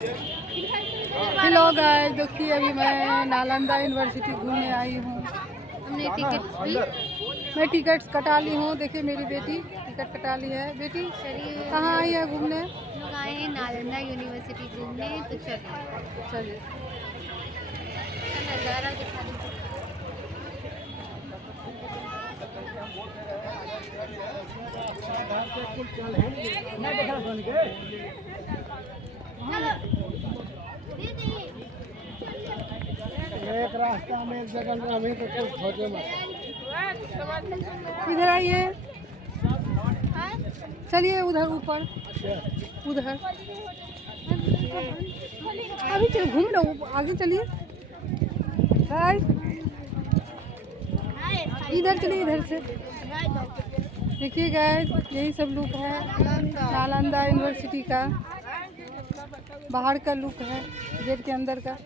Hello guys, देखिए अभी मैं नालंदा यूनिवर्सिटी घूमने आई हूँ। हमने मैं टिकट्स कटा ली हूँ। देखिए मेरी बेटी टिकट कटा ली है। बेटी चलिए कहाँ आई है घूमने? हम लोग आए हैं नालंदा यूनिवर्सिटी घूमने, तो चलिए चलिए। नज़ारा दिखा दीजिए। एक रास्ता में एक जगह में तो कुछ खोजे मत। इधर आइए, चलिए उधर ऊपर, उधर अभी चलो घूम लो, आगे चलिए। गाइस इधर चलिए, इधर से देखिए गाइस, यही सब लुक है नालंदा यूनिवर्सिटी का। बाहर का लुक है, गेट के अंदर का।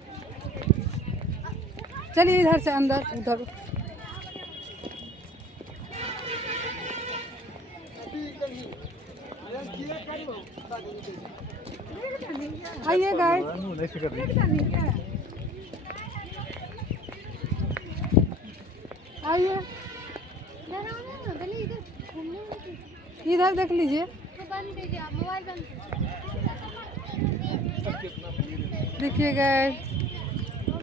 चलिए इधर से अंदर, उधर आइए गाइस। आइए इधर देख लीजिए। बंद कीजिए, आप मोबाइल बंद कीजिए। देखिए गाइस,